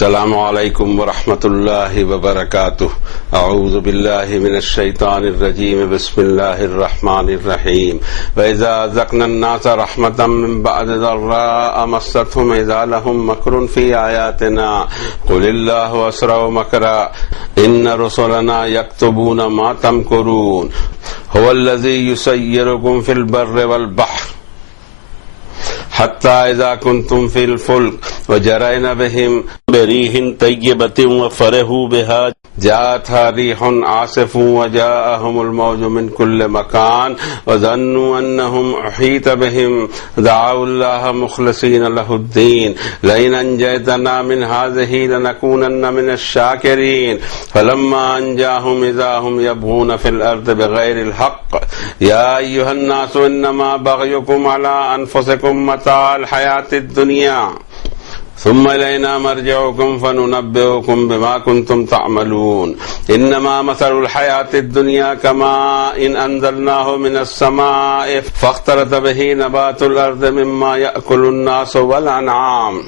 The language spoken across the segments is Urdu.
السلام علیکم ورحمۃ اللہ وبرکاتہ. اعوذ باللہ من الشیطان الرجیم. بسم اللہ الرحمن الرحیم. وَإِذَا أَذَقْنَا النَّاسَ رَحْمَةً مِّن بَعْدِ ضَرَّاءَ مَسَّتْهُمْ إِذَا لَهُم مَّكْرٌ فِي آيَاتِنَا قُلِ اللَّهُ أَسْرَعُ مَكْرًا إِنَّ رُسُلَنَا يَكْتُبُونَ مَا تَمْكُرُونَ هُوَ الَّذِي يُسَيِّرُكُم فِي الْبَرِّ وَالْبَحْرِ حتى إذا كنتم في الفلك وجرين بهم بريح طيبة وفرحوا بها جاءتها ريح عاصف وجاءهم الموج من كل مكان وظنوا أنهم أحيط بهم دعوا الله مخلصين له الدين لئن أنجيتنا من هذه لنكونن من الشاكرين فلما أنجاهم إذا هم يبغون في الأرض بغير الحق يا أيها الناس إنما بغيكم على أنفسكم متاع الحياة الدنيا ثم إلينا مرجعكم فننبئكم بما كنتم تعملون إنما مثل الحياة الدنيا كماء إن أنزلناه من السماء فاختلط به نبات الأرض مما يأكل الناس والأنعام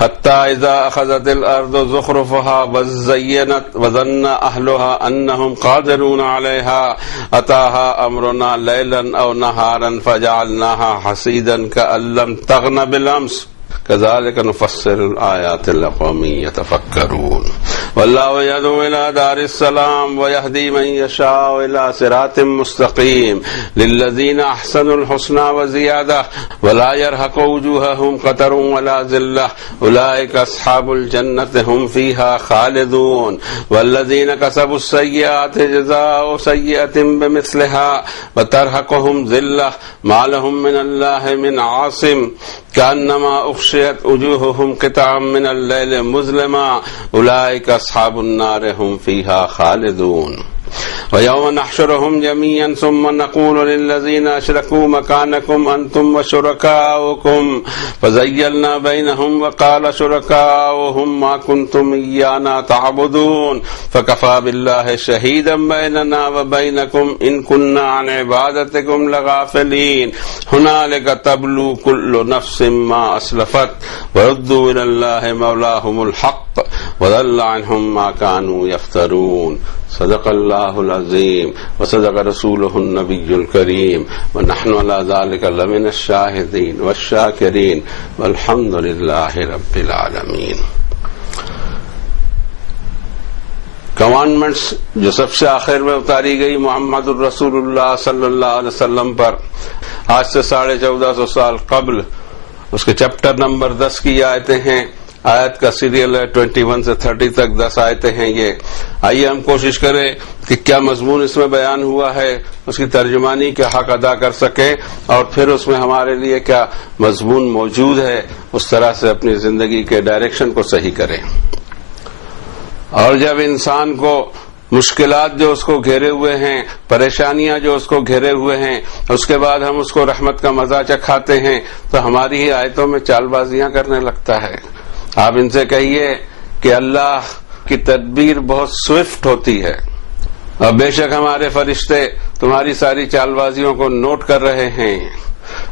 حتى إذا أخذت الأرض زخرفها وزينت وظن أهلها أنهم قادرون عليها أتاها أمرنا ليلا أو نهارا فجعلناها حصيدا كأن لم تغن بالأمس كذلك نفسر الآيات لقوم يتفكرون والله يدعو إلى دار السلام ويهدي من يشاء إلى صراط مستقيم للذين أحسنوا الحسنى وزيادة ولا يرهق وجوههم قتر ولا ذلة أولئك أصحاب الجنة هم فيها خالدون والذين كسبوا السيئات جزاء سيئة بمثلها وترهقهم ذلة ما لهم من الله من عاصم كأنما أغشيت وجوههم قطعا من الليل مظلما أولئك أصحاب النار هم فيها خالدون ويوم نحشرهم جميعا ثم نقول للذين أشركوا مكانكم أنتم وشركاؤكم فزيلنا بينهم وقال شركاؤهم ما كنتم إيانا تعبدون فكفى بالله شهيدا بيننا وبينكم إن كنا عن عبادتكم لغافلين هنالك تبلو كل نفس ما أسلفت وردوا إلى الله مولاهم الحق وضل عنهم ما كانوا يفترون. صدق اللہ العظیم وصدق رسولہ النبی الکریم ونحن على ذلك لمن الشاہدین والشاکرین والحمد للہ رب العالمین. کمانڈمنٹس جو سب سے آخر میں اتاری گئی محمد الرسول اللہ صلی اللہ علیہ وسلم پر آج سے 1450 سال قبل، اس کے چیپٹر نمبر 10 کی آیتیں ہیں. آیت کا سیریل ہے 21 سے 30 تک 10 آیتیں ہیں. یہ آئیے ہم کوشش کریں کہ کیا مضمون اس میں بیان ہوا ہے اس کی ترجمانی کا حق ادا کر سکیں اور پھر اس میں ہمارے لیے کیا مضمون موجود ہے اس طرح سے اپنی زندگی کے ڈائریکشن کو صحیح کریں. اور جب انسان کو مشکلات جو اس کو گھیرے ہوئے ہیں، پریشانیاں جو اس کو گھیرے ہوئے ہیں، اس کے بعد ہم اس کو رحمت کا مزہ چکھاتے ہیں تو ہماری ہی آیتوں میں چال بازیاں کرنے لگتا ہے. آپ ان سے کہیے کہ اللہ کی تدبیر بہت سوئفٹ ہوتی ہے اور بے شک ہمارے فرشتے تمہاری ساری چال بازیوں کو نوٹ کر رہے ہیں.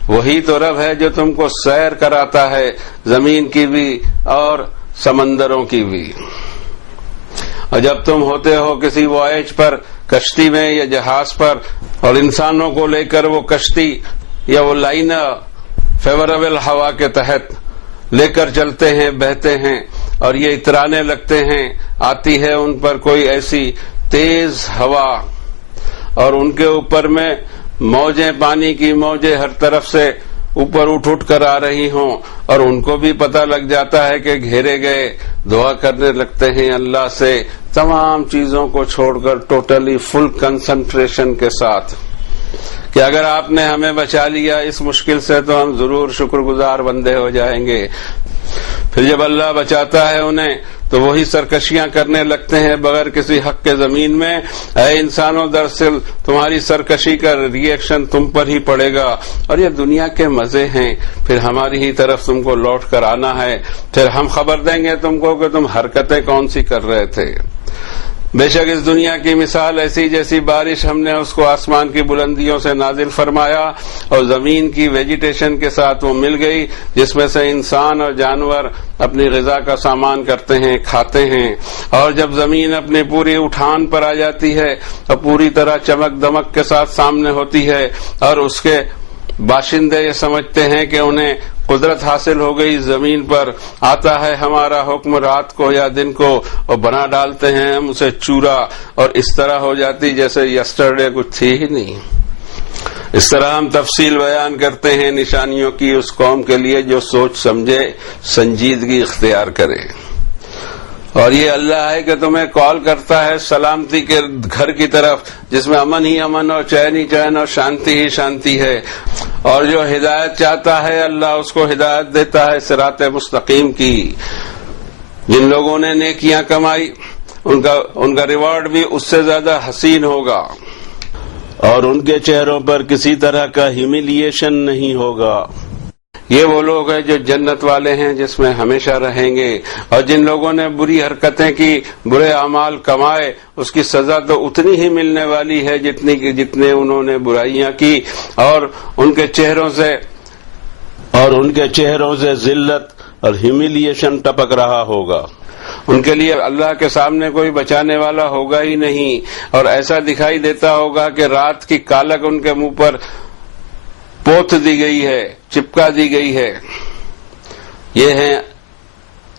وہی تو رب ہے جو تم کو سیر کراتا ہے زمین کی بھی اور سمندروں کی بھی. اور جب تم ہوتے ہو کسی وائج پر، کشتی میں یا جہاز پر، اور انسانوں کو لے کر وہ کشتی یا وہ لائنر فیوریبل ہوا کے تحت لے کر چلتے ہیں، بہتے ہیں اور یہ اترانے لگتے ہیں، آتی ہے ان پر کوئی ایسی تیز ہوا اور ان کے اوپر میں موجیں، پانی کی موجیں ہر طرف سے اوپر اٹھ کر آ رہی ہوں اور ان کو بھی پتہ لگ جاتا ہے کہ گھیرے گئے، دعا کرنے لگتے ہیں اللہ سے تمام چیزوں کو چھوڑ کر ٹوٹلی فل کنسنٹریشن کے ساتھ کہ اگر آپ نے ہمیں بچا لیا اس مشکل سے تو ہم ضرور شکر گزار بندے ہو جائیں گے. پھر جب اللہ بچاتا ہے انہیں تو وہی سرکشیاں کرنے لگتے ہیں بغیر کسی حق کے زمین میں. اے انسانوں، دراصل تمہاری سرکشی کا ری ایکشن تم پر ہی پڑے گا اور یہ دنیا کے مزے ہیں. پھر ہماری ہی طرف تم کو لوٹ کر آنا ہے. پھر ہم خبر دیں گے تم کو کہ تم حرکتیں کون سی کر رہے تھے. بے شک اس دنیا کی مثال ایسی جیسی بارش ہم نے اس کو آسمان کی بلندیوں سے نازل فرمایا اور زمین کی ویجیٹیشن کے ساتھ وہ مل گئی، جس میں سے انسان اور جانور اپنی غذا کا سامان کرتے ہیں، کھاتے ہیں۔ اور جب زمین اپنی پوری اٹھان پر آ جاتی ہے اور پوری طرح چمک دمک کے ساتھ سامنے ہوتی ہے اور اس کے باشندے یہ سمجھتے ہیں کہ انہیں قدرت حاصل ہو گئی زمین پر، آتا ہے ہمارا حکم رات کو یا دن کو اور بنا ڈالتے ہیں ہم اسے چورا، اور اس طرح ہو جاتی جیسے یسٹرڈے کچھ تھی ہی نہیں۔ اس طرح ہم تفصیل بیان کرتے ہیں نشانیوں کی اس قوم کے لیے جو سوچ سمجھے، سنجیدگی اختیار کرے۔ اور یہ اللہ ہے کہ تمہیں کال کرتا ہے سلامتی کے گھر کی طرف، جس میں امن ہی امن اور چین ہی چین اور شانتی ہی شانتی ہے، اور جو ہدایت چاہتا ہے اللہ اس کو ہدایت دیتا ہے صراط مستقیم کی۔ جن لوگوں نے نیکیاں کمائی ان کا ریوارڈ بھی اس سے زیادہ حسین ہوگا، اور ان کے چہروں پر کسی طرح کا ہیوملیشن نہیں ہوگا۔ یہ وہ لوگ ہیں جو جنت والے ہیں جس میں ہمیشہ رہیں گے، اور جن لوگوں نے بری حرکتیں کی، برے اعمال کمائے، اس کی سزا تو اتنی ہی ملنے والی ہے جتنے انہوں نے برائیاں کی، اور ان کے چہروں سے ذلت اور ہیوملیشن ٹپک رہا ہوگا۔ ان کے لیے اللہ کے سامنے کوئی بچانے والا ہوگا ہی نہیں، اور ایسا دکھائی دیتا ہوگا کہ رات کی کالک ان کے منہ پر پوت دی گئی ہے، چپکا دی گئی ہے۔ یہ ہیں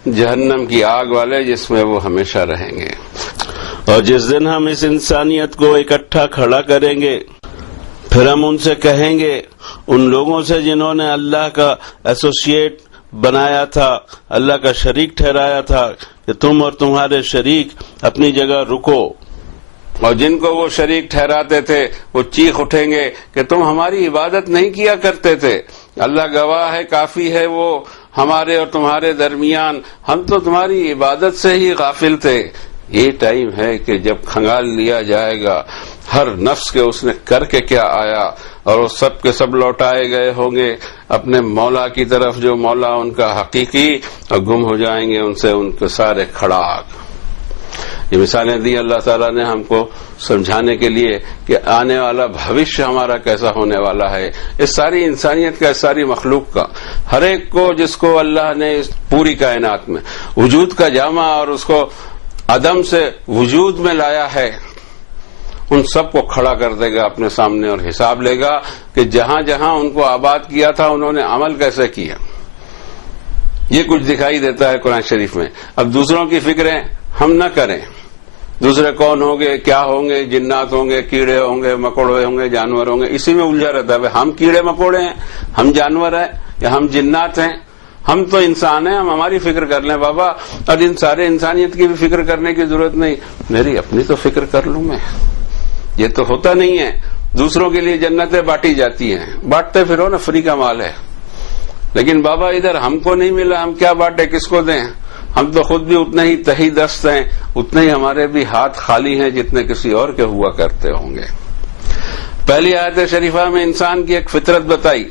جہنم کی آگ والے جس میں وہ ہمیشہ رہیں گے۔ اور جس دن ہم اس انسانیت کو اکٹھا کھڑا کریں گے، پھر ہم ان سے کہیں گے، ان لوگوں سے جنہوں نے اللہ کا ایسوسیٹ بنایا تھا، اللہ کا شریک ٹھہرایا تھا، کہ تم اور تمہارے شریک اپنی جگہ رکو، اور جن کو وہ شریک ٹھہراتے تھے وہ چیخ اٹھیں گے کہ تم ہماری عبادت نہیں کیا کرتے تھے، اللہ گواہ ہے کافی ہے وہ ہمارے اور تمہارے درمیان، ہم تو تمہاری عبادت سے ہی غافل تھے۔ یہ ٹائم ہے کہ جب کھنگال لیا جائے گا ہر نفس کے اس نے کر کے کیا آیا، اور وہ سب کے سب لوٹائے گئے ہوں گے اپنے مولا کی طرف جو مولا ان کا حقیقی، اور گم ہو جائیں گے ان سے ان کے سارے کھڑاک۔ یہ مثالیں دی اللہ تعالیٰ نے ہم کو سمجھانے کے لیے کہ آنے والا بھوشیہ ہمارا کیسا ہونے والا ہے، اس ساری انسانیت کا، اس ساری مخلوق کا، ہر ایک کو جس کو اللہ نے اس پوری کائنات میں وجود کا جامع اور اس کو عدم سے وجود میں لایا ہے، ان سب کو کھڑا کر دے گا اپنے سامنے اور حساب لے گا کہ جہاں جہاں ان کو آباد کیا تھا انہوں نے عمل کیسے کیا۔ یہ کچھ دکھائی دیتا ہے قرآن شریف میں۔ اب دوسروں کی فکریں ہم نہ کریں، دوسرے کون ہوں گے، کیا ہوں گے، جنات ہوں گے، کیڑے ہوں گے، مکوڑے ہوں گے، جانور ہوں گے، اسی میں الجھا رہتا ہے۔ ہم کیڑے مکوڑے ہیں، ہم جانور ہیں، یا ہم جنات ہیں؟ ہم تو انسان ہیں، ہم ہماری فکر کر لیں بابا، اور ان سارے انسانیت کی بھی فکر کرنے کی ضرورت نہیں، میری اپنی تو فکر کر لوں میں۔ یہ تو ہوتا نہیں ہے، دوسروں کے لیے جنتیں بانٹی جاتی ہیں، بانٹتے پھرو نا، فری کا مال ہے، لیکن بابا ادھر ہم کو نہیں ملا، ہم کیا بانٹے، کس کو دیں؟ ہم تو خود بھی اتنے ہی تہی دست ہیں، اتنے ہی ہمارے بھی ہاتھ خالی ہیں جتنے کسی اور کے ہوا کرتے ہوں گے۔ پہلی آیت شریفہ میں انسان کی ایک فطرت بتائی،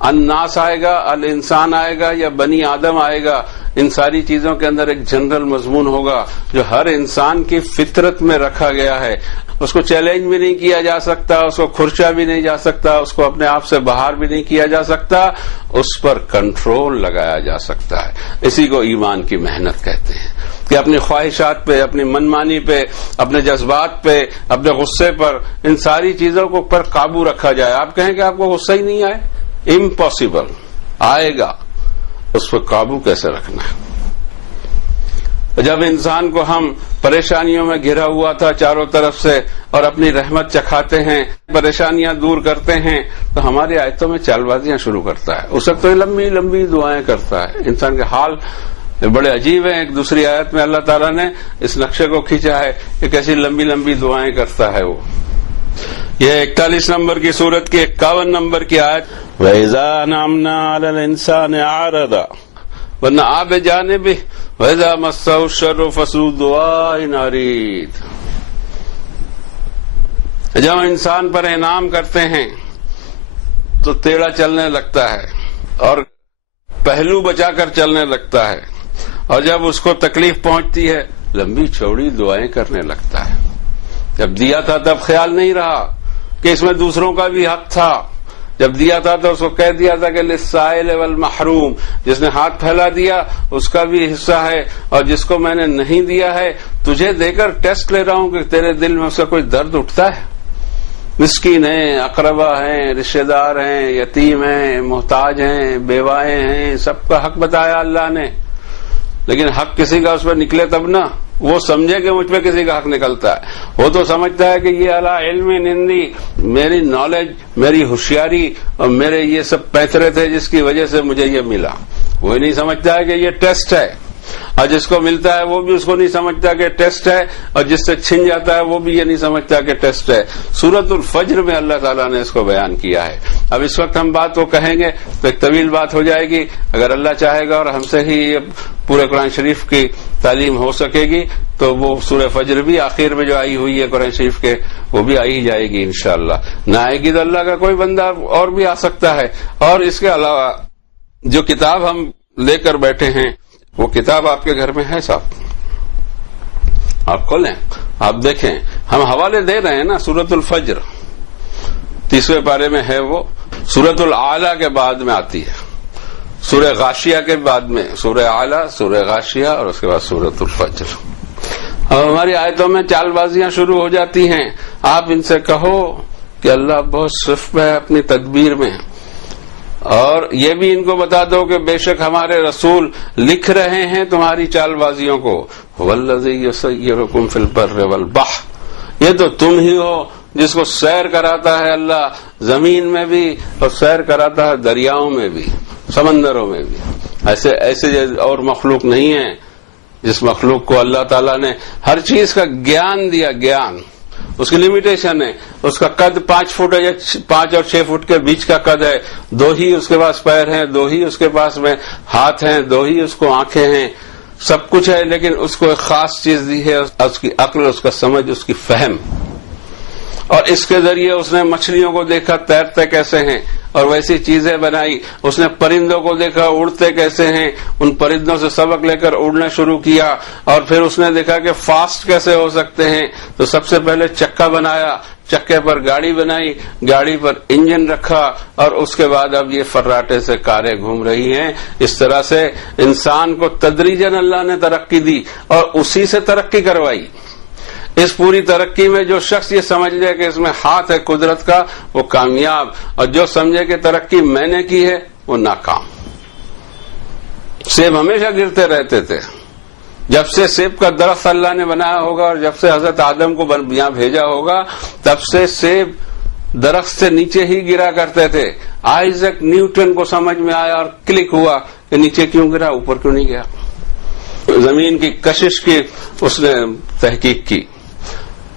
الناس آئے گا، الانسان آئے گا، یا بنی آدم آئے گا، ان ساری چیزوں کے اندر ایک جنرل مضمون ہوگا جو ہر انسان کی فطرت میں رکھا گیا ہے، اس کو چیلنج بھی نہیں کیا جا سکتا، اس کو کھرچا بھی نہیں جا سکتا، اس کو اپنے آپ سے باہر بھی نہیں کیا جا سکتا، اس پر کنٹرول لگایا جا سکتا ہے۔ اسی کو ایمان کی محنت کہتے ہیں، کہ اپنی خواہشات پہ، اپنی منمانی پہ، اپنے جذبات پہ، اپنے غصے پر، ان ساری چیزوں کو پر قابو رکھا جائے۔ آپ کہیں کہ آپ کو غصہ ہی نہیں آئے، امپاسبل، آئے گا، اس پر قابو کیسے رکھنا ہے؟ جب انسان کو ہم پریشانیوں میں گھرا ہوا تھا چاروں طرف سے اور اپنی رحمت چکھاتے ہیں، پریشانیاں دور کرتے ہیں، تو ہماری آیتوں میں چال بازیاں شروع کرتا ہے، اس وقت تو لمبی لمبی دعائیں کرتا ہے۔ انسان کے حال بڑے عجیب ہیں۔ ایک دوسری آیت میں اللہ تعالیٰ نے اس نقشے کو کھینچا ہے کہ کیسی لمبی لمبی دعائیں کرتا ہے وہ۔ یہ 41 نمبر کی سورت کی 51 نمبر کی آیت، وَإِذَا أَنْعَمْنَا عَلَى الْإِنسَانِ أَعْرَضَ ورنہ آب جانب وَإِذَا مَسَّهُ الشَّرُّ فَذُو دُعَاءٍ عَرِيضٍ۔ جب انسان پر انعام کرتے ہیں تو ٹیڑھا چلنے لگتا ہے اور پہلو بچا کر چلنے لگتا ہے، اور جب اس کو تکلیف پہنچتی ہے لمبی چوڑی دعائیں کرنے لگتا ہے۔ جب دیا تھا تب خیال نہیں رہا کہ اس میں دوسروں کا بھی حق تھا. جب دیا تھا تو اس کو کہہ دیا تھا کہ للسائل والمحروم، جس نے ہاتھ پھیلا دیا اس کا بھی حصہ ہے، اور جس کو میں نے نہیں دیا ہے تجھے دے کر ٹیسٹ لے رہا ہوں کہ تیرے دل میں اس کا کوئی درد اٹھتا ہے. مسکین ہیں، اقربا ہیں، رشتہ دار ہیں، یتیم ہیں، محتاج ہیں، بیوائیں ہیں، سب کا حق بتایا اللہ نے. لیکن حق کسی کا اس پہ نکلے تب نا وہ سمجھے کہ مجھ پہ کسی کا حق نکلتا ہے. وہ تو سمجھتا ہے کہ یہ علی علم عندی، میری نالج، میری ہوشیاری اور میرے یہ سب پیترے تھے جس کی وجہ سے مجھے یہ ملا. وہی نہیں سمجھتا ہے کہ یہ ٹیسٹ ہے، اور جس کو ملتا ہے وہ بھی اس کو نہیں سمجھتا کہ ٹیسٹ ہے، اور جس سے چھن جاتا ہے وہ بھی یہ نہیں سمجھتا کہ ٹیسٹ ہے. سورۃ الفجر میں اللہ تعالیٰ نے اس کو بیان کیا ہے. اب اس وقت ہم بات کو کہیں گے تو ایک طویل بات ہو جائے گی. اگر اللہ چاہے گا اور ہم سے ہی یہ پورے قرآن شریف کی تعلیم ہو سکے گی تو وہ سورہ فجر بھی آخر میں جو آئی ہوئی ہے قرآن شریف کے وہ بھی آئی ہی جائے گی انشاءاللہ. نہ آئے گی تو اللہ کا کوئی بندہ اور بھی آ سکتا ہے. اور اس کے علاوہ جو کتاب ہم لے کر بیٹھے ہیں وہ کتاب آپ کے گھر میں ہے صاحب، آپ کھولیں، آپ دیکھیں. ہم حوالے دے رہے ہیں نا. سورۃ الفجر 30ویں پارے میں ہے، وہ سورۃ الاعلی کے بعد میں آتی ہے، سورہ غاشیہ کے بعد میں سورہ اعلی، سورہ غاشیہ اور اس کے بعد سورۃ الفجر. اب ہماری آیتوں میں چال بازیاں شروع ہو جاتی ہیں. آپ ان سے کہو کہ اللہ بہت صرف ہے اپنی تدبیر میں، اور یہ بھی ان کو بتا دو کہ بے شک ہمارے رسول لکھ رہے ہیں تمہاری چال بازیوں کو. والذی یسیرکم فی البر والبحر، یہ تو تم ہی ہو جس کو سیر کراتا ہے اللہ زمین میں بھی اور سیر کراتا ہے دریاؤں میں بھی، سمندروں میں بھی. ایسے اور مخلوق نہیں ہے جس مخلوق کو اللہ تعالیٰ نے ہر چیز کا گیان دیا. گیان اس کی لمیٹیشن ہے. اس کا قد 5 فٹ ہے یا 5 اور 6 فٹ کے بیچ کا قد ہے. 2 ہی اس کے پاس پیر ہیں، 2 ہی اس کے پاس میں ہاتھ ہیں، 2 ہی اس کو آنکھیں ہیں، سب کچھ ہے. لیکن اس کو ایک خاص چیز دی ہے، اس کی عقل، اس کا سمجھ، اس کی فہم. اور اس کے ذریعے اس نے مچھلیوں کو دیکھا تیرتے کیسے ہیں اور ویسی چیزیں بنائی. اس نے پرندوں کو دیکھا اڑتے کیسے ہیں، ان پرندوں سے سبق لے کر اڑنا شروع کیا. اور پھر اس نے دیکھا کہ فاسٹ کیسے ہو سکتے ہیں، تو سب سے پہلے چکا بنایا، چکے پر گاڑی بنائی، گاڑی پر انجن رکھا، اور اس کے بعد اب یہ فراٹے سے کاریں گھوم رہی ہیں. اس طرح سے انسان کو تدریجاً اللہ نے ترقی دی اور اسی سے ترقی کروائی. اس پوری ترقی میں جو شخص یہ سمجھ لے کہ اس میں ہاتھ ہے قدرت کا وہ کامیاب، اور جو سمجھے کہ ترقی میں نے کی ہے وہ ناکام. سیب ہمیشہ گرتے رہتے تھے. جب سے سیب کا درخت اللہ نے بنایا ہوگا اور جب سے حضرت آدم کو یہاں بھیجا ہوگا تب سے سیب درخت سے نیچے ہی گرا کرتے تھے. آئزک نیوٹن کو سمجھ میں آیا اور کلک ہوا کہ نیچے کیوں گرا، اوپر کیوں نہیں گیا. زمین کی کشش کی اس نے تحقیق کی.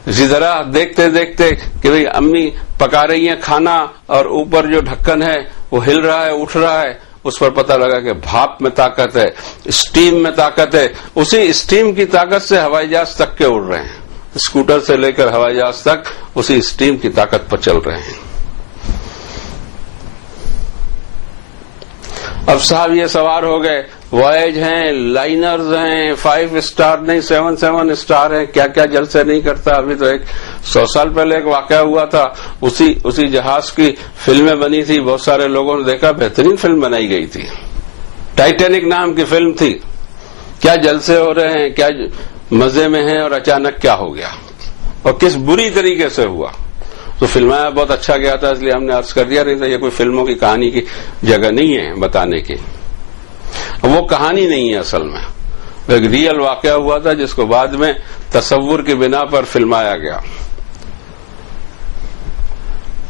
اسی طرح دیکھتے دیکھتے کہ بھئی امی پکا رہی ہیں کھانا اور اوپر جو ڈھکن ہے وہ ہل رہا ہے، اٹھ رہا ہے، اس پر پتہ لگا کہ بھاپ میں طاقت ہے، اسٹیم میں طاقت ہے. اسی اسٹیم کی طاقت سے ہوائی جہاز تک کے اڑ رہے ہیں. اسکوٹر سے لے کر ہوائی جہاز تک اسی اسٹیم کی طاقت پر چل رہے ہیں. اب صاحب یہ سوار ہو گئے، وائج ہیں، لائنرز ہیں، 5 اسٹار نہیں 7 اسٹار ہیں. کیا کیا جلسے نہیں کرتا. ابھی تو 100 سال پہلے ایک واقعہ ہوا تھا، اسی جہاز کی فلمیں بنی تھی. بہت سارے لوگوں نے دیکھا، بہترین فلم بنائی گئی تھی. ٹائٹینک نام کی فلم تھی. کیا جلسے ہو رہے ہیں، کیا مزے میں ہیں، اور اچانک کیا ہو گیا اور کس بری طریقے سے ہوا. تو فلمایا بہت اچھا گیا تھا، اس لیے ہم نے عرض کر دیا. نہیں تو یہ کوئی فلموں کی کہانی کی جگہ نہیں ہے بتانے کی. وہ کہانی نہیں ہے، اصل میں ایک ریئل واقعہ ہوا تھا جس کو بعد میں تصور کی بنا پر فلمایا گیا.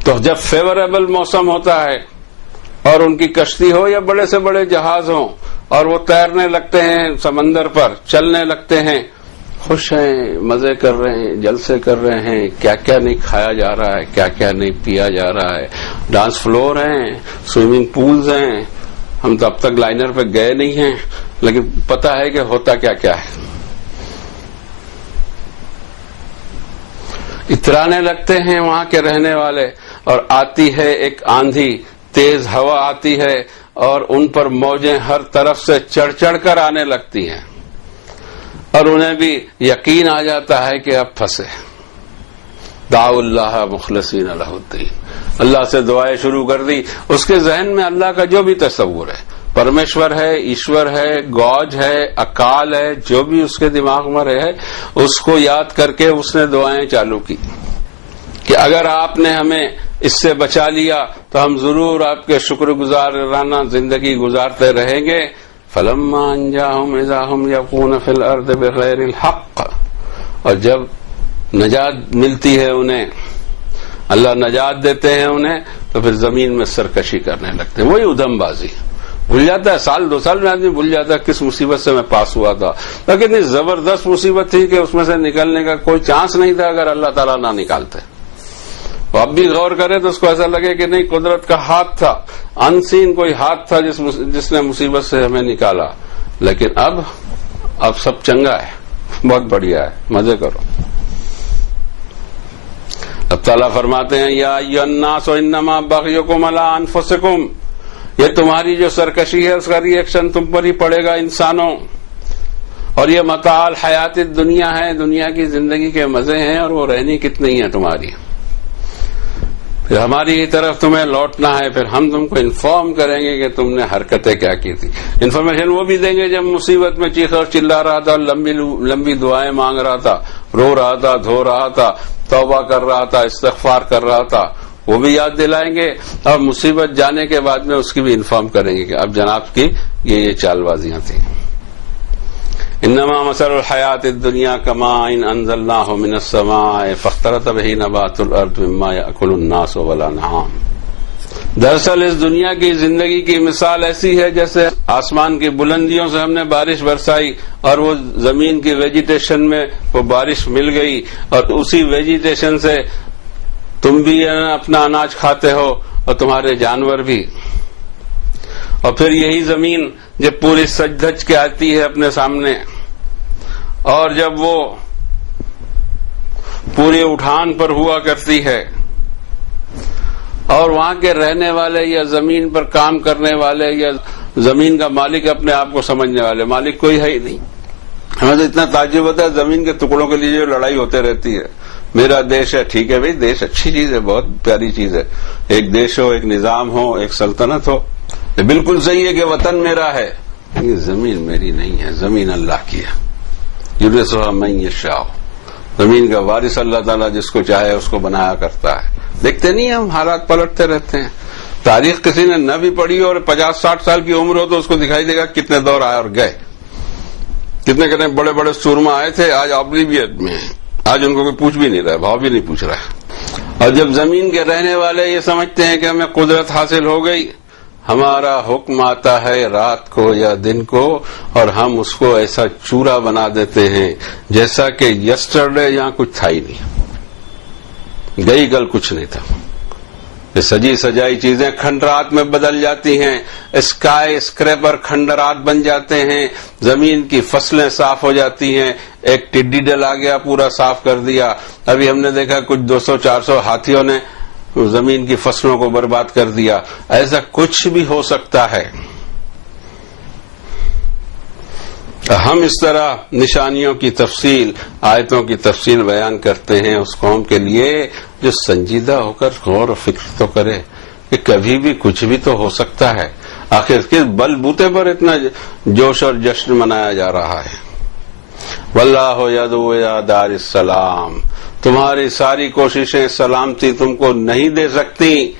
تو جب فیوریبل موسم ہوتا ہے اور ان کی کشتی ہو یا بڑے سے بڑے جہاز ہوں اور وہ تیرنے لگتے ہیں سمندر پر، چلنے لگتے ہیں، خوش ہیں، مزے کر رہے ہیں، جلسے کر رہے ہیں، کیا کیا نہیں کھایا جا رہا ہے، کیا کیا نہیں پیا جا رہا ہے. ڈانس فلور ہیں، سوئمنگ پولز ہیں. ہم تو اب تک لائنر پہ گئے نہیں ہیں لیکن پتا ہے کہ ہوتا کیا کیا ہے. اترانے لگتے ہیں وہاں کے رہنے والے، اور آتی ہے ایک آندھی، تیز ہوا آتی ہے اور ان پر موجیں ہر طرف سے چڑھ چڑھ کر آنے لگتی ہیں، اور انہیں بھی یقین آ جاتا ہے کہ اب پھنسے. دعوا اللہ مخلصین لہ الدین، اللہ سے دعائیں شروع کر دی. اس کے ذہن میں اللہ کا جو بھی تصور ہے، پرمیشور ہے، ایشور ہے، گاڈ ہے، اکال ہے، جو بھی اس کے دماغ میں رہے اس کو یاد کر کے اس نے دعائیں چالو کی کہ اگر آپ نے ہمیں اس سے بچا لیا تو ہم ضرور آپ کے شکر گزارانہ زندگی گزارتے رہیں گے. فلما انجاہم اذا ہم یبغون فی الارض بغیر الحق، اور جب نجات ملتی ہے انہیں، اللہ نجات دیتے ہیں انہیں، تو پھر زمین میں سرکشی کرنے لگتے ہیں. وہی ادھم بازی، بھول جاتا ہے، سال 2 سال میں آدمی بھول جاتا ہے کس مصیبت سے میں پاس ہوا تھا، لیکن اتنی زبردست مصیبت تھی کہ اس میں سے نکلنے کا کوئی چانس نہیں تھا اگر اللہ تعالیٰ نہ نکالتے. تو اب بھی غور کرے تو اس کو ایسا لگے کہ نہیں، قدرت کا ہاتھ تھا، انسین کوئی ہاتھ تھا جس نے مصیبت سے ہمیں نکالا. لیکن اب سب چنگا ہے، بہت بڑھیا ہے، مزے کرو. اب تعالیٰ فرماتے ہیں یا ایھا الناس انما بغیکم علی انفسکم، یہ تمہاری جو سرکشی ہے اس کا ری ایکشن تم پر ہی پڑے گا انسانوں، اور یہ متاع الحیات الدنیا ہے، دنیا کی زندگی کے مزے ہیں اور وہ رہنی کتنی ہے تمہاری. پھر ہماری ہی طرف تمہیں لوٹنا ہے، پھر ہم تم کو انفارم کریں گے کہ تم نے حرکتیں کیا کی تھی. انفارمیشن وہ بھی دیں گے جب مصیبت میں چیخ اور چلا رہا تھا، لمبی دعائیں مانگ رہا تھا، رو رہا تھا، دھو رہا تھا، توبہ کر رہا تھا، استغفار کر رہا تھا، وہ بھی یاد دلائیں گے. اور مصیبت جانے کے بعد میں اس کی بھی انفارم کریں گے کہ اب جناب کی یہ چال بازیاں تھیں. انما مثل الحیات الدنیا کماء انزلناہ من السماء فاختلط به نبات الارض مما یاکل الناس والانعام. دراصل اس دنیا کی زندگی کی مثال ایسی ہے جیسے آسمان کی بلندیوں سے ہم نے بارش برسائی اور وہ زمین کی ویجیٹیشن میں وہ بارش مل گئی، اور اسی ویجیٹیشن سے تم بھی اپنا اناج کھاتے ہو اور تمہارے جانور بھی. اور پھر یہی زمین جب پوری سج دھج کے آتی ہے اپنے سامنے، اور جب وہ پورے اٹھان پر ہوا کرتی ہے، اور وہاں کے رہنے والے یا زمین پر کام کرنے والے یا زمین کا مالک اپنے آپ کو سمجھنے والے، مالک کوئی ہے ہی نہیں. ہمیں تو اتنا تعجب ہوتا ہے زمین کے ٹکڑوں کے لیے جو لڑائی ہوتے رہتی ہے. میرا دیش ہے، ٹھیک ہے بھائی، دیش اچھی چیز ہے، بہت پیاری چیز ہے، ایک دیش ہو، ایک نظام ہو، ایک سلطنت ہو، یہ بالکل صحیح ہے کہ وطن میرا ہے، لیکن زمین میری نہیں ہے، زمین اللہ کی ہے. یورثھا من یشاء، زمین کا وارث اللہ تعالیٰ جس کو چاہے اس کو بنایا کرتا ہے. دیکھتے نہیں ہم حالات پلٹتے رہتے ہیں. تاریخ کسی نے نہ بھی پڑھی اور 50-60 سال کی عمر ہو تو اس کو دکھائی دے گا کتنے دور آئے اور گئے، کتنے بڑے بڑے سورما آئے تھے، آج آبلیویٹ میں ہیں، آج ان کو کوئی پوچھ بھی نہیں رہا، بھاؤ بھی نہیں پوچھ رہا. اور جب زمین کے رہنے والے یہ سمجھتے ہیں کہ ہمیں قدرت حاصل ہو گئی، ہمارا حکم آتا ہے رات کو یا دن کو، اور ہم اس کو ایسا چورا بنا دیتے ہیں جیسا کہ یسٹرڈے یہاں کچھ تھا ہی نہیں، گئی کل کچھ نہیں تھا. یہ سجی سجائی چیزیں کھنڈرات میں بدل جاتی ہیں، اسکائی اسکریپر کھنڈرات بن جاتے ہیں، زمین کی فصلیں صاف ہو جاتی ہیں. ایک ٹڈی دل آ گیا، پورا صاف کر دیا. ابھی ہم نے دیکھا کچھ 200-400 ہاتھیوں نے زمین کی فصلوں کو برباد کر دیا. ایسا کچھ بھی ہو سکتا ہے. ہم اس طرح نشانیوں کی تفصیل، آیتوں کی تفصیل بیان کرتے ہیں اس قوم کے لیے جو سنجیدہ ہو کر غور و فکر تو کرے کہ کبھی بھی کچھ بھی تو ہو سکتا ہے. آخر کس بل بوتے پر اتنا جوش اور جشن منایا جا رہا ہے. واللہ یدعو الی دار السلام، تمہاری ساری کوششیں سلامتی تم کو نہیں دے سکتی،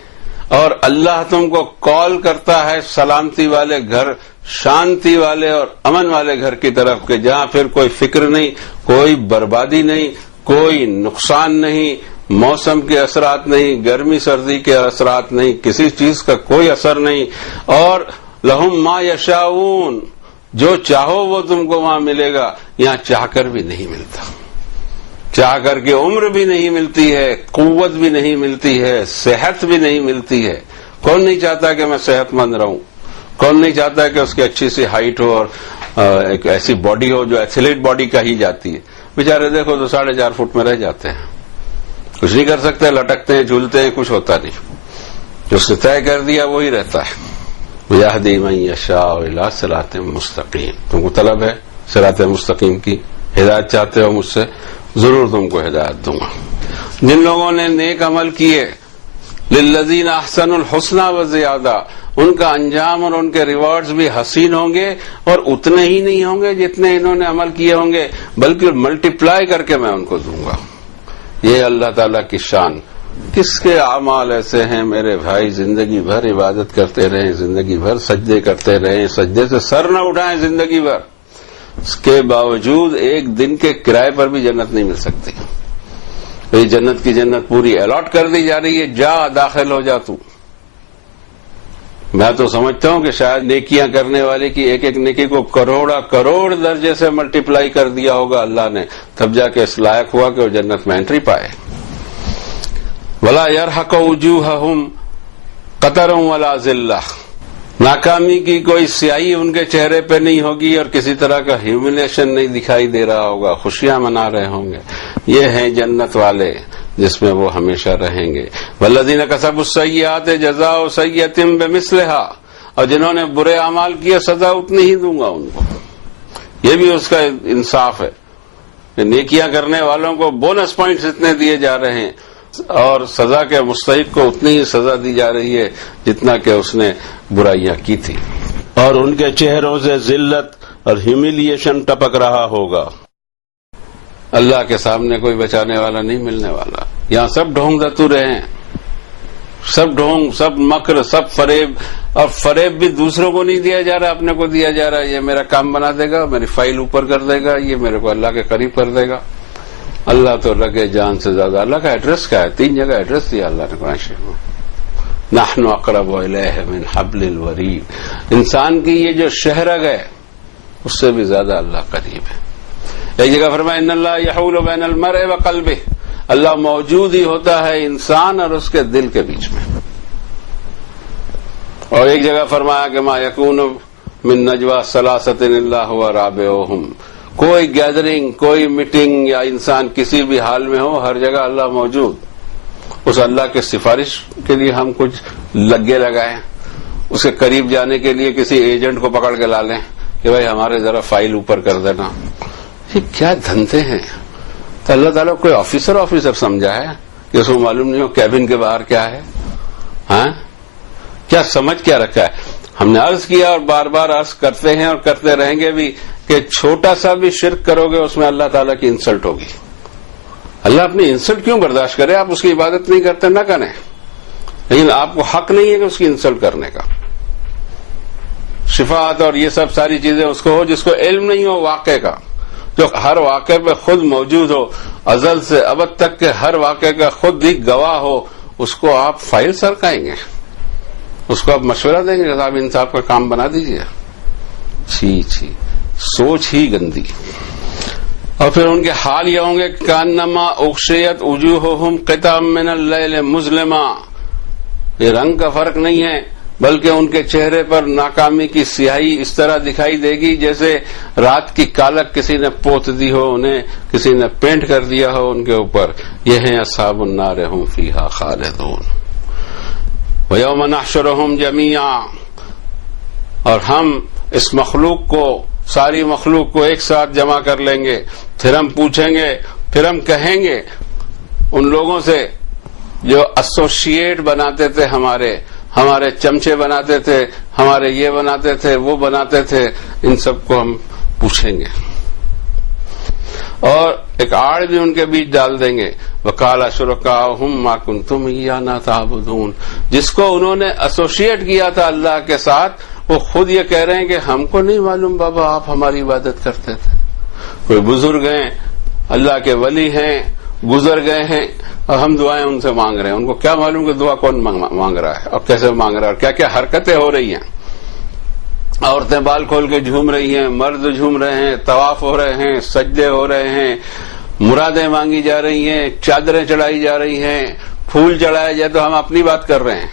اور اللہ تم کو کال کرتا ہے سلامتی والے گھر، شانتی والے اور امن والے گھر کی طرف، کہ جہاں پھر کوئی فکر نہیں، کوئی بربادی نہیں، کوئی نقصان نہیں، موسم کے اثرات نہیں، گرمی سردی کے اثرات نہیں، کسی چیز کا کوئی اثر نہیں. اور لہم ما یشاؤون، جو چاہو وہ تم کو وہاں ملے گا. یہاں چاہ کر بھی نہیں ملتا، چاہ کر کے عمر بھی نہیں ملتی ہے، قوت بھی نہیں ملتی ہے، صحت بھی نہیں ملتی ہے. کون نہیں چاہتا کہ میں صحت مند رہوں؟ کون نہیں چاہتا کہ اس کی اچھی سی ہائٹ ہو اور ایک ایسی باڈی ہو جو ایتھلیٹ باڈی کا ہی جاتی ہے؟ بیچارے دیکھو تو 4.5 فٹ میں رہ جاتے ہیں، کچھ نہیں کر سکتے، لٹکتے ہیں، جھولتے ہیں، کچھ ہوتا نہیں. جو اس نے طے کر دیا وہی رہتا ہے. یہدی من یشاء الی صراط مستقیم. تم کو طلب ہے صراط مستقیم کی، ہدایت چاہتے ہو مجھ سے، ضرور تم کو ہدایت دوں گا. جن لوگوں نے نیک عمل کیے للذین احسنوا الحسنى وزیادہ، ان کا انجام اور ان کے ریوارڈز بھی حسین ہوں گے، اور اتنے ہی نہیں ہوں گے جتنے انہوں نے عمل کیے ہوں گے، بلکہ ملٹیپلائی کر کے میں ان کو دوں گا۔ یہ اللہ تعالیٰ کی شان۔ کس کے اعمال ایسے ہیں میرے بھائی، زندگی بھر عبادت کرتے رہیں، زندگی بھر سجدے کرتے رہیں، سجدے سے سر نہ اٹھائیں زندگی بھر، اس کے باوجود ایک دن کے کرائے پر بھی جنت نہیں مل سکتی۔ یہ جنت کی جنت پوری الاٹ کر دی جا رہی ہے، جا داخل ہو جا تو۔ میں تو سمجھتا ہوں کہ شاید نیکیاں کرنے والے کی ایک ایک نیکی کو کروڑ درجے سے ملٹیپلائی کر دیا ہوگا اللہ نے، تب جا کے اس لائق ہوا کہ وہ جنت میں انٹری پائے۔ وَلَا يَرْحَقُ وُجُوهَهُمْ قَتَرٌ وَلَا ذِلَّةٌ، ناکامی کی کوئی سیاہی ان کے چہرے پہ نہیں ہوگی اور کسی طرح کا ہیوملیشن نہیں دکھائی دے رہا ہوگا، خوشیاں منا رہے ہوں گے۔ یہ ہیں جنت والے جس میں وہ ہمیشہ رہیں گے۔ وَالَّذِينَ كَسَبُوا السَّيِّئَاتِ جَزَاءُ سَيِّئَةٍ بِمِثْلِهَا، اور جنہوں نے برے اعمال کیے سزا اتنی ہی دوں گا ان کو۔ یہ بھی اس کا انصاف ہے کہ نیکیاں کرنے والوں کو بونس پوائنٹس اتنے دیے جا رہے ہیں اور سزا کے مستحق کو اتنی ہی سزا دی جا رہی ہے جتنا کہ اس نے برائیاں کی تھی، اور ان کے چہروں سے ذلت اور ہیوملیشن ٹپک رہا ہوگا۔ اللہ کے سامنے کوئی بچانے والا نہیں ملنے والا۔ یہاں سب ڈھونگ دتورے ہیں، سب ڈھونگ، سب مکر، سب فریب، اور فریب بھی دوسروں کو نہیں دیا جا رہا، اپنے کو دیا جا رہا ہے۔ یہ میرا کام بنا دے گا، میری فائل اوپر کر دے گا، یہ میرے کو اللہ کے قریب کر دے گا۔ اللہ تو لگے جان سے زیادہ۔ اللہ کا ایڈریس کیا ہے؟ 3 جگہ ایڈریس دیا اللہ نے قرآن شریف میں، نحن اقرب الیہ من حبل الورید۔ انسان کی یہ جو شہرگ ہے اس سے بھی زیادہ اللہ قریب ہے۔ ایک جگہ فرمایا ان اللہ یحول بین المرء وقلبہ، اللہ موجود ہی ہوتا ہے انسان اور اس کے دل کے بیچ میں۔ اور ایک جگہ فرمایا کہ ما یکون من نجوا ثلاثۃ الا هو رابعهم، کوئی گیدرنگ، کوئی میٹنگ یا انسان کسی بھی حال میں ہو، ہر جگہ اللہ موجود۔ اس اللہ کے سفارش کے لیے ہم کچھ لگے لگائیں، اس کے قریب جانے کے لیے کسی ایجنٹ کو پکڑ کے لا لیں کہ بھائی ہمارے ذرا فائل اوپر کر دینا۔ یہ کیا دھندے ہیں؟ تو اللہ تعالیٰ کوئی آفیسر سمجھا ہے کہ اس کو معلوم نہیں ہو کیبن کے باہر کیا ہے؟ ہاں، کیا سمجھ کیا رکھا ہے؟ ہم نے عرض کیا اور بار بار عرض کرتے ہیں اور کرتے رہیں گے بھی کہ چھوٹا سا بھی شرک کرو گے اس میں اللہ تعالیٰ کی انسلٹ ہوگی۔ اللہ اپنی انسلٹ کیوں برداشت کرے؟ آپ اس کی عبادت نہیں کرتے نہ کریں، لیکن آپ کو حق نہیں ہے کہ اس کی انسلٹ کرنے کا۔ شفاعت اور یہ سب ساری چیزیں اس کو ہو جس کو علم نہیں ہو واقعے کا، جو ہر واقعے پہ خود موجود ہو، ازل سے ابد تک کے ہر واقعے کا خود ہی گواہ ہو، اس کو آپ فائل سرکائیں گے، اس کو آپ مشورہ دیں گے کہ صاحب انصاف کا کام بنا دیجیے؟ چھی چھی، سوچ ہی گندی۔ اور پھر ان کے حال یہ ہوں گے کانما اغشیت وجوہہم قطعا من اللیل مظلما، یہ رنگ کا فرق نہیں ہے بلکہ ان کے چہرے پر ناکامی کی سیاہی اس طرح دکھائی دے گی جیسے رات کی کالک کسی نے پوت دی ہو، انہیں کسی نے پینٹ کر دیا ہو ان کے اوپر۔ یہ ہیں اصحاب النار ہم فیہا خالدون۔ وَيَوْمَ نَحْشُرُهُمْ جَمِيعًا، اور ہم اس مخلوق کو، ساری مخلوق کو ایک ساتھ جمع کر لیں گے، پھر ہم پوچھیں گے، پھر ہم کہیں گے ان لوگوں سے جو ایسوسیٹ بناتے تھے، ہمارے چمچے بناتے تھے، ہمارے یہ بناتے تھے، وہ بناتے تھے، ان سب کو ہم پوچھیں گے اور ایک آڑ بھی ان کے بیچ ڈال دیں گے۔ وَقَالَ شُرَكَاؤُهُمْ مَا كُنتُمْ إِيَّانَا تَعْبُدُونَ، جس کو انہوں نے ایسوسیٹ کیا تھا اللہ کے ساتھ، وہ خود یہ کہہ رہے ہیں کہ ہم کو نہیں معلوم بابا آپ ہماری عبادت کرتے تھے۔ کوئی بزرگ ہیں، اللہ کے ولی ہیں، گزر گئے ہیں اور ہم دعائیں ان سے مانگ رہے ہیں، ان کو کیا معلوم کہ دعا کون مانگ رہا ہے اور کیسے مانگ رہا ہے اور کیا کیا حرکتیں ہو رہی ہیں۔ عورتیں بال کھول کے جھوم رہی ہیں، مرد جھوم رہے ہیں، طواف ہو رہے ہیں، سجدے ہو رہے ہیں، مرادیں مانگی جا رہی ہیں، چادریں چڑھائی جا رہی ہیں، پھول چڑھائے جائے تو ہم اپنی بات کر رہے ہیں،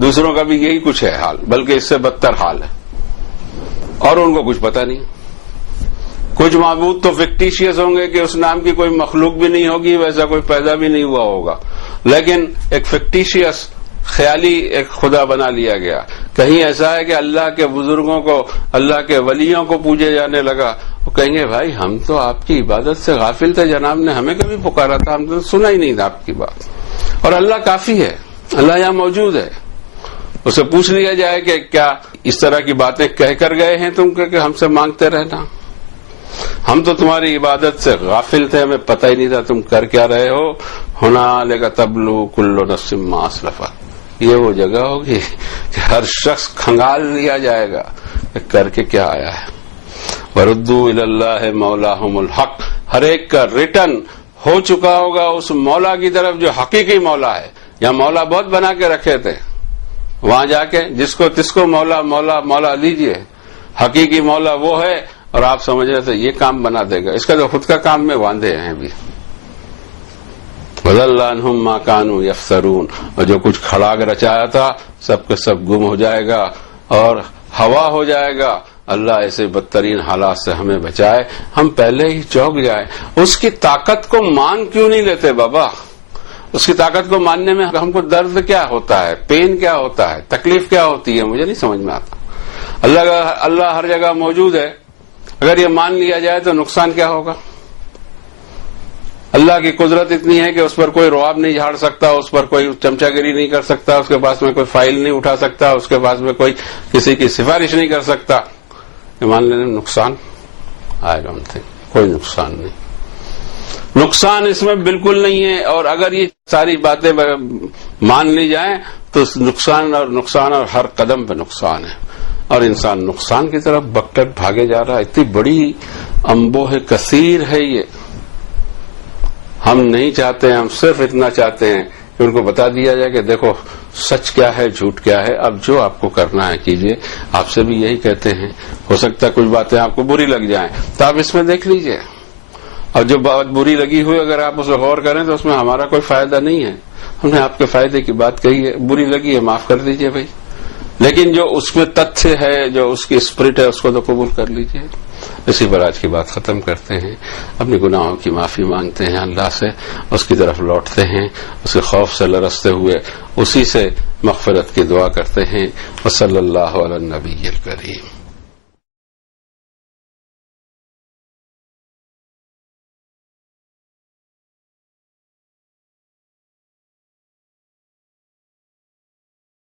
دوسروں کا بھی یہی کچھ ہے حال، بلکہ اس سے بدتر حال ہے، اور ان کو کچھ پتہ نہیں۔ کچھ معبود تو فکٹیشیس ہوں گے کہ اس نام کی کوئی مخلوق بھی نہیں ہوگی، ویسا کوئی پیدا بھی نہیں ہوا ہوگا، لیکن ایک فکٹیشیس خیالی ایک خدا بنا لیا گیا۔ کہیں ایسا ہے کہ اللہ کے بزرگوں کو، اللہ کے ولیوں کو پوجے جانے لگا، کہیں گے بھائی ہم تو آپ کی عبادت سے غافل تھے، جناب نے ہمیں کبھی پکارا تھا، ہم تو سنا ہی نہیں تھا آپ کی بات. اور اللہ کافی ہے، اللہ یہاں موجود ہے. اسے پوچھ لیا جائے کہ کیا اس طرح کی باتیں کہہ کر گئے ہیں تم کہ ہم سے مانگتے رہنا؟ ہم تو تمہاری عبادت سے غافل تھے، ہمیں پتہ ہی نہیں تھا تم کر کیا رہے ہو. ہنالک تبلو کل نفس ما اسلفت، یہ وہ جگہ ہوگی کہ ہر شخص کھنگال لیا جائے گا کہ کر کے کیا آیا ہے. وردوا الی اللہ مولاہم الحق، ہر ایک کا ریٹرن ہو چکا ہوگا اس مولا کی طرف جو حقیقی مولا ہے. یہاں مولا بہت بنا کے رکھے تھے، وہاں جا کے جس کو تس کو مولا مولا مولا لیجئے. حقیقی مولا وہ ہے، اور آپ سمجھ رہے تھے یہ کام بنا دے گا، اس کا تو خود کا کام میں باندھے ہیں ابھی. وَضَلَّ عَنْهُمْ مَا كَانُوا يَفْتَرُونَ، اور جو کچھ کھڑاگ رچایا تھا سب کے سب گم ہو جائے گا اور ہوا ہو جائے گا. اللہ ایسے بدترین حالات سے ہمیں بچائے. ہم پہلے ہی چوک جائیں. اس کی طاقت کو مان کیوں نہیں لیتے بابا؟ اس کی طاقت کو ماننے میں ہم کو درد کیا ہوتا ہے، پین کیا ہوتا ہے، تکلیف کیا ہوتی ہے، مجھے نہیں سمجھ میں آتا. اللہ ہر جگہ موجود ہے، اگر یہ مان لیا جائے تو نقصان کیا ہوگا؟ اللہ کی قدرت اتنی ہے کہ اس پر کوئی رواب نہیں جھاڑ سکتا، اس پر کوئی چمچہ گیری نہیں کر سکتا، اس کے پاس میں کوئی فائل نہیں اٹھا سکتا، اس کے پاس میں کوئی کسی کی سفارش نہیں کر سکتا. یہ مان لینے نقصان آئی ڈونٹ تھنک، کوئی نقصان نہیں. نقصان اس میں بالکل نہیں ہے. اور اگر یہ ساری باتیں مان لی جائیں تو نقصان اور ہر قدم پہ نقصان ہے، اور انسان نقصان کی طرف بکٹ بھاگے جا رہا ہے. اتنی بڑی انبوہ کثیر ہے یہ. ہم نہیں چاہتے ہیں، ہم صرف اتنا چاہتے ہیں کہ ان کو بتا دیا جائے کہ دیکھو سچ کیا ہے، جھوٹ کیا ہے، اب جو آپ کو کرنا ہے کیجئے. آپ سے بھی یہی کہتے ہیں. ہو سکتا ہے کچھ باتیں آپ کو بری لگ جائیں تو آپ اس میں دیکھ لیجئے، اور جو بات بری لگی ہوئی اگر آپ اس پہ غور کریں تو اس میں ہمارا کوئی فائدہ نہیں ہے. ہم نے آپ کے فائدے کی بات کہی ہے، بری لگی ہے معاف کر دیجئے بھائی، لیکن جو اس میں تتھیہ ہے، جو اس کی اسپرٹ ہے، اس کو تو قبول کر لیجئے. اسی پر آج کی بات ختم کرتے ہیں. اپنے گناہوں کی معافی مانگتے ہیں اللہ سے، اس کی طرف لوٹتے ہیں، اس کے خوف سے لرزتے ہوئے اسی سے مغفرت کی دعا کرتے ہیں. وصلی اللہ علی النبی الکریم.